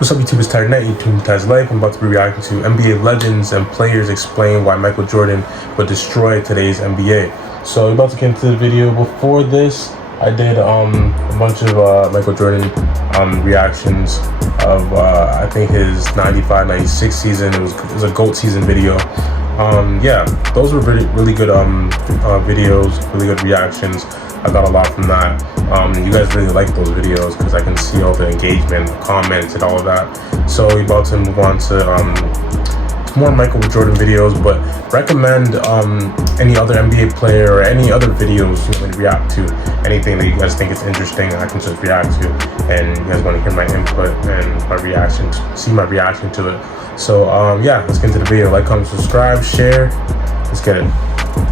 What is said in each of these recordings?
What's up, YouTube? It's Tired Night, YouTube Tired's Life. I'm about to be reacting to NBA legends and players explain why Michael Jordan would destroy today's NBA. So I'm about to get into the video. Before this, I did a bunch of Michael Jordan reactions of I think his 95-96 season. It was a GOAT season video. Yeah, those were really good videos, really good reactions. I got a lot from that. You guys really like those videos because I can see all the engagement, comments, and all of that. So we're about to move on to more Michael Jordan videos, but recommend any other NBA player or any other videos you want to react to, anything that you guys think is interesting I can just react to, and you guys want to hear my input and my reaction, see my reaction to it. So yeah, let's get into the video. Like, comment, subscribe, share. Let's get it.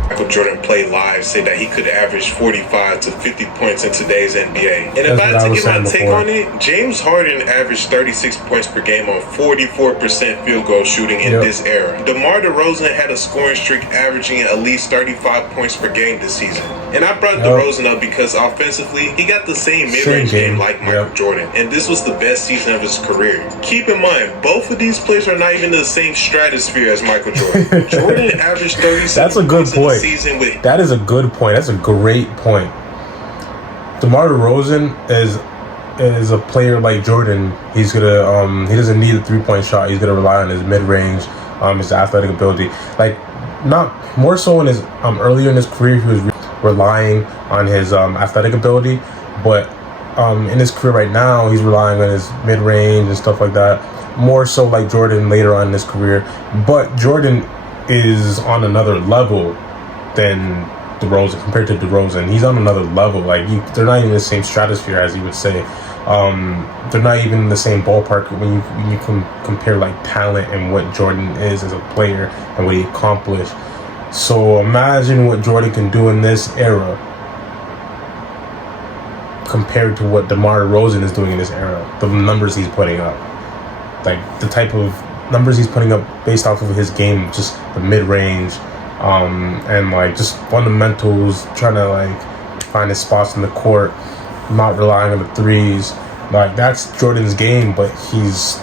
Michael Jordan played live said that he could average 45 to 50 points in today's NBA. And if I had to give my take on it, James Harden averaged 36 points per game on 44% field goal shooting in this era. DeMar DeRozan had a scoring streak averaging at least 35 points per game this season. And I brought DeRozan up because offensively, he got the same mid-range game like Michael Jordan. And this was the best season of his career. Keep in mind, both of these players are not even in the same stratosphere as Michael Jordan. Jordan averaged 37 That's a good point. That is a good point. That's a great point. DeMar DeRozan is a player like Jordan. He's gonna he doesn't need a 3-point shot. He's gonna rely on his mid-range, his athletic ability. Like, not more so in his earlier in his career, he was relying on his athletic ability, but in his career right now, he's relying on his mid-range and stuff like that. More so like Jordan later on in his career, but Jordan is on another level than DeRozan. Compared to DeRozan, he's on another level. Like, they're not even in the same stratosphere, as you would say. They're not even in the same ballpark when you can compare like talent and what Jordan is as a player and what he accomplished. So imagine what Jordan can do in this era compared to what DeMar DeRozan is doing in this era. The numbers he's putting up, like the type of numbers he's putting up based off of his game, just the mid-range, and like just fundamentals, trying to like find his spots in the court, not relying on the threes. Like, that's Jordan's game, but he's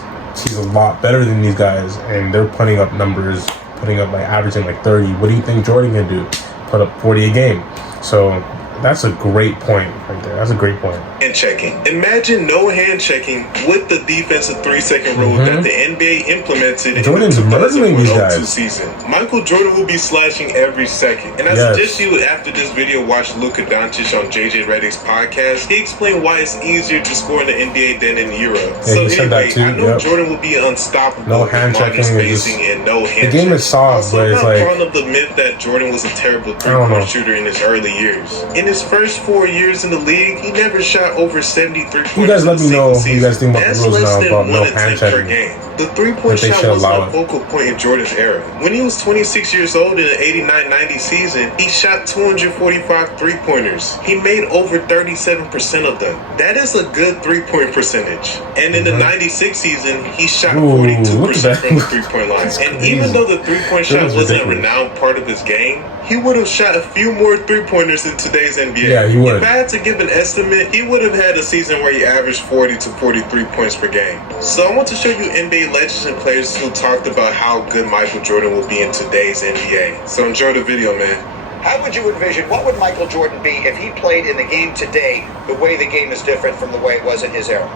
a lot better than these guys, and they're putting up numbers, putting up like averaging like 30. What do you think Jordan can do? Put up 40 a game. So that's a great point right there. That's a great point. Hand checking. Imagine no hand checking with the defensive 3-second rule that the NBA implemented Jordan's in the murdering these 2002 guys. season. Michael Jordan will be slashing every second. And I suggest you, after this video, watch Luka Doncic on JJ Redick's podcast. He explained why it's easier to score in the NBA than in Europe. Yeah, so anyway, I know Jordan will be unstoppable. No hand checking, spacing and no hand the game is soft, but it's like, of the myth that Jordan was a terrible three-point shooter in his early years. In his first 4 years in the league, he never shot over 73 points. You guys let me know what you guys think about the rules now about no hand checking. The three-point shot was a focal point in Jordan's era. When he was 26 years old in the 89-90 season, he shot 245 three-pointers. He made over 37% of them. That is a good three-point percentage. And in the 96 season, he shot 42% from the three-point line. And even though the three-point shot wasn't a renowned part of his game, he would have shot a few more three-pointers in today's NBA. Yeah, he would. If I had to give an estimate, he would have had a season where he averaged 40 to 43 points per game. So I want to show you NBA legends and players who talked about how good Michael Jordan will be in today's NBA. So enjoy the video, man. How would you envision, what would Michael Jordan be if he played in the game today, the way the game is different from the way it was in his era?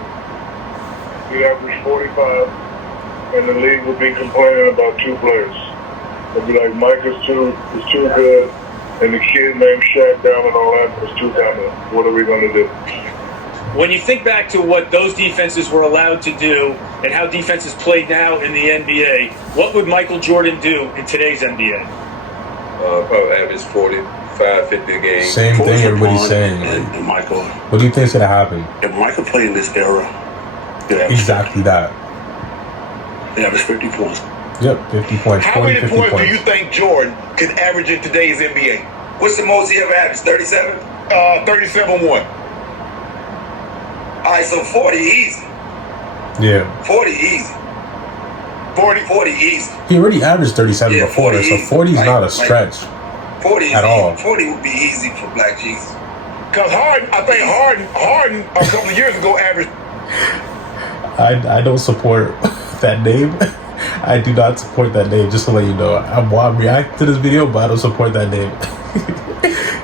He'd average 45, and the league would be complaining about two players. They'd be like, Mike is too good, and the kid named Shaq down and all that is too dominant. What are we going to do? When you think back to what those defenses were allowed to do and how defenses play now in the NBA, what would Michael Jordan do in today's NBA? Probably average 45, 50 a game. Same thing everybody's saying. And Michael. What do you think's gonna happen? If Michael played in this era, exactly that. He averaged 50 points. Yep, 50 points. How many points do you think Jordan could average in today's NBA? What's the most he ever averaged? 37? 37-1. All right, so 40 easy. Yeah. 40 easy. 40 easy. He already averaged 37 before, so 40 is not a stretch 40 at all. 40 would be easy for Black Jesus. Because Harden, I think Harden a couple of years ago averaged I don't support that name. I do not support that name, just to let you know. I'm reacting to this video, but I don't support that name.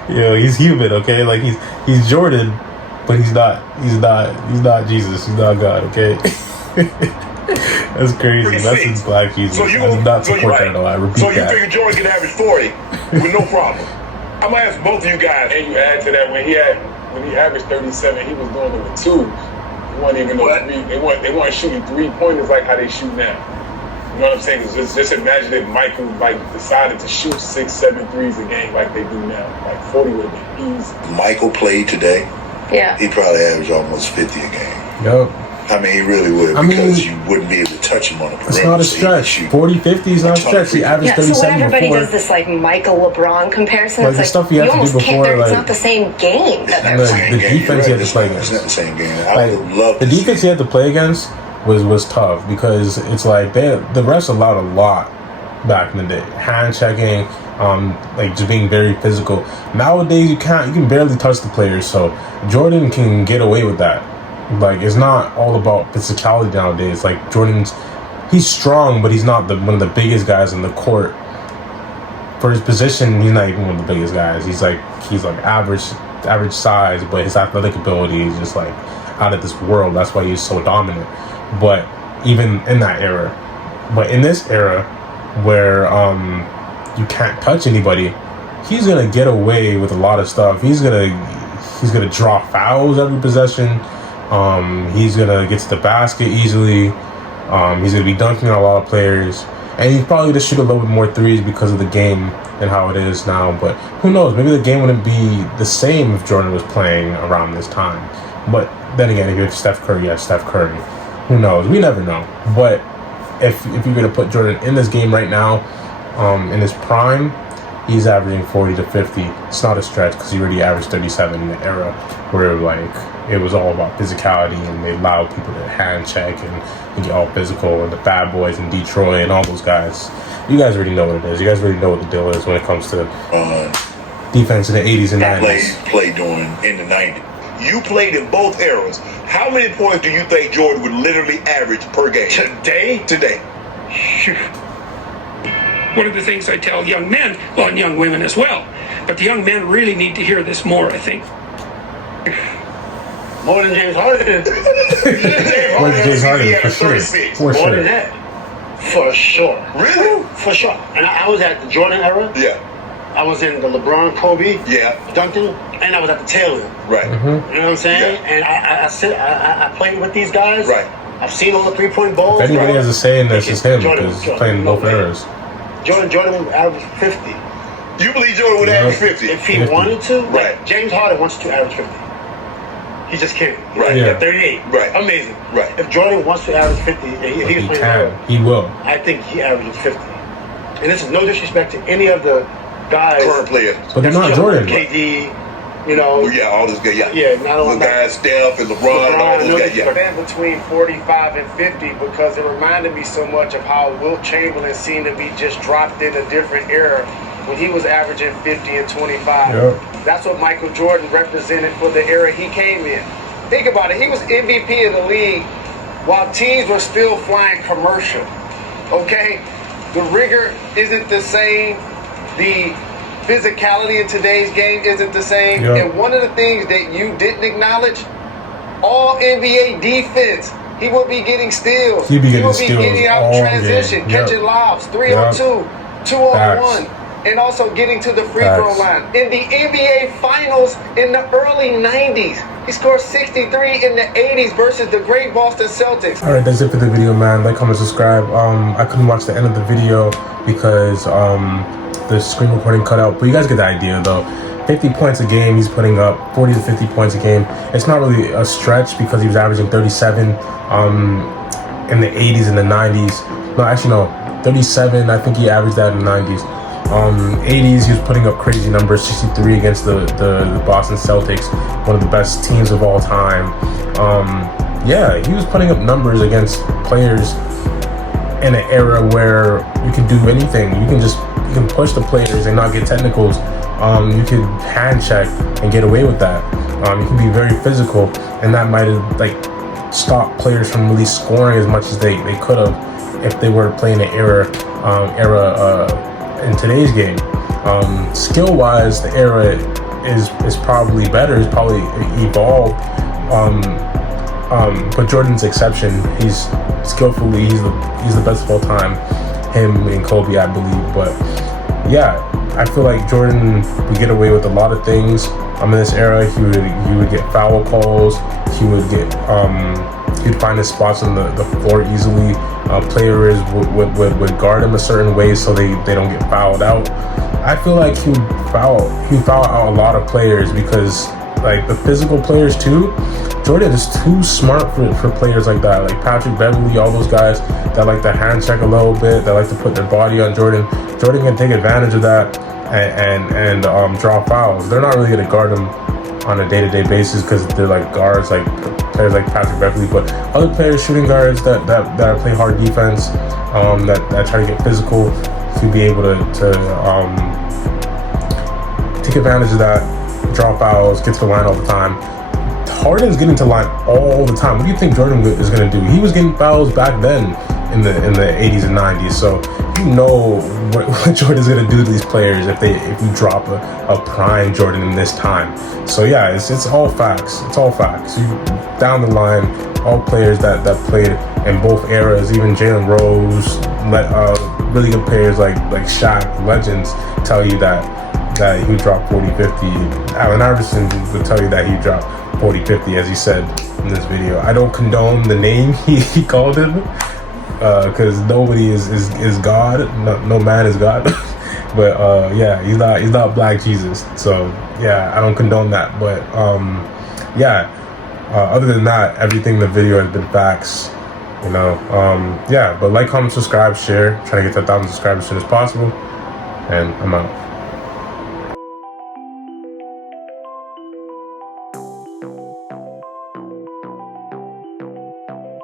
You know, he's human, okay? Like he's Jordan, but he's not Jesus. He's not God, okay? That's crazy. That's his black Jesus. I do not support that at all. I repeat So you that. figure Jordan can average 40 with no problem? I'm gonna ask both of you guys. And you add to that when he averaged 37, he was doing it with twos. He wasn't even they weren't shooting 3-pointers like how they shoot now. You know what I'm saying? Just imagine if Michael decided to shoot 6-7 threes a game like they do now. Like 40 would have been easy. Michael played today. Yeah. He probably averaged almost 50 a game. Yup. I mean, he really would, because you wouldn't be able to touch him on the perimeter. It's not a stretch. 40, 50 is not a stretch. He averaged 37 so when everybody before. does this like Michael LeBron comparison, Like it's the like stuff he had you to do almost before, can't. like, It's not the same game that they're the playing. defense he had to play against. It's not the same game. I Like, would love the to defense he had to play against was tough, because it's like the refs allowed a lot back in the day. Hand checking, like just being very physical. Nowadays you can barely touch the players, so Jordan can get away with that. Like, it's not all about physicality nowadays. Like, he's strong, but he's not one of the biggest guys in the court. For his position, he's not even one of the biggest guys. He's like average size, but his athletic ability is just like out of this world. That's why he's so dominant. But even in that era, but in this era where you can't touch anybody, he's gonna get away with a lot of stuff. He's gonna draw fouls every possession. He's gonna get to the basket easily. He's gonna be dunking on a lot of players, and he's probably gonna shoot a little bit more threes because of the game and how it is now. But who knows? Maybe the game wouldn't be the same if Jordan was playing around this time. But then again, if you have Steph Curry, you have Steph Curry. Who knows? We never know. But if you're gonna put Jordan in this game right now, in his prime, he's averaging 40 to 50. It's not a stretch, because he already averaged 37 in the era where like it was all about physicality, and they allowed people to hand check and get all physical, and the bad boys in Detroit and all those guys. You guys already know what it is. You guys already know what the deal is when it comes to defense in the 80s and 90s. play during in the 90s. You played in both eras. How many points do you think Jordan would literally average per game? Today. One of the things I tell young men, well, and young women as well, but the young men really need to hear this more, I think. More than James Harden. More than James Harden, for sure. For More sure. than that. For sure. Really? For sure. And I was at the Jordan era. Yeah. I was in the LeBron, Kobe, Yeah. Duncan, and I was at the tail end. Right. You know what I'm saying? Yeah. And I played with these guys. Right. I've seen all the 3-point balls. If anybody has a say in this, it's him, Jordan, because he's playing both eras. Jordan would average 50. You believe Jordan would average 50? If he wanted to. Right. Like James Harden wants to average 50. He just can't. Right. He's Yeah. at 38. Right. Amazing. Right. If Jordan wants to average 50, if he was He playing can. well, He will. I think he averages 50. And this is no disrespect to any of the guys. Current players. But they're not Jordan. KD, you know. Oh, yeah, all this guy. Yeah. Yeah, not all the that. guys, Steph and LeBron and all those guys. Yeah. Been between 45 and 50, because it reminded me so much of how Wilt Chamberlain seemed to be just dropped in a different era when he was averaging 50 and 25. Yep. That's what Michael Jordan represented for the era he came in. Think about it. He was MVP of the league while teams were still flying commercial. Okay? The rigor isn't the same. The physicality in today's game isn't the same. Yep. And one of the things that you didn't acknowledge, all NBA defense, he will be getting steals. He'd be getting will steals be getting out all in transition, game. Yep. catching lobs, 3-on-2, 2-on-1, and also getting to the free throw Facts. line. In the NBA Finals in the early 90s, he scored 63 in the 80s versus the great Boston Celtics. Alright, that's it for the video, man. Like, comment, subscribe. I couldn't watch the end of the video because the screen recording cut out, but you guys get the idea though. 50 points a game he's putting up, 40 to 50 points a game. It's not really a stretch, because he was averaging 37 in the 80s and the 90s. No, actually no, 37, I think he averaged that in the 90s. 80s, he was putting up crazy numbers, 63 against the Boston Celtics, one of the best teams of all time. Yeah, he was putting up numbers against players in an era where you can do anything. You can push the players and not get technicals. You can hand check and get away with that. You can be very physical, and that might have, like, stop players from really scoring as much as they could have if they were playing an era in today's game. Skill-wise, the era is probably better. It's probably evolved. But Jordan's exception. He's skillfully, he's the best of all time. Him and Kobe, I believe. But yeah, I feel like Jordan would get away with a lot of things. In this era, he would get foul calls. He would get he'd find his spots on the floor easily. Players would guard him a certain way so they don't get fouled out. I feel like he'd foul out a lot of players because like the physical players too. Jordan is too smart for players like that, like Patrick Beverly, all those guys that like to hand check a little bit, that like to put their body on Jordan. Jordan can take advantage of that and draw fouls. They're not really going to guard him on a day-to-day basis because they're like guards, like players like Patrick Beverly, but other players, shooting guards that play hard defense, that try to get physical, to be able to take advantage of that, draw fouls, get to the line all the time. Harden's getting to the line all the time. What do you think Jordan is going to do? He was getting fouls back then in the 80s and 90s. So you know what Jordan's going to do to these players if you drop a prime Jordan in this time. So yeah, it's all facts. It's all facts. Down the line, all players that played in both eras, even Jalen Rose, really good players like Shaq, legends, tell you that he dropped 40, 50. Allen Iverson would tell you that he dropped 40, 50, as he said in this video. I don't condone the name he called him, because nobody is God. No man is God. But yeah, he's not Black Jesus. So yeah, I don't condone that. But yeah, other than that, everything in the video has been facts. You know, yeah. But like, comment, subscribe, share. Try to get to 1,000 subscribers as soon as possible. And I'm out.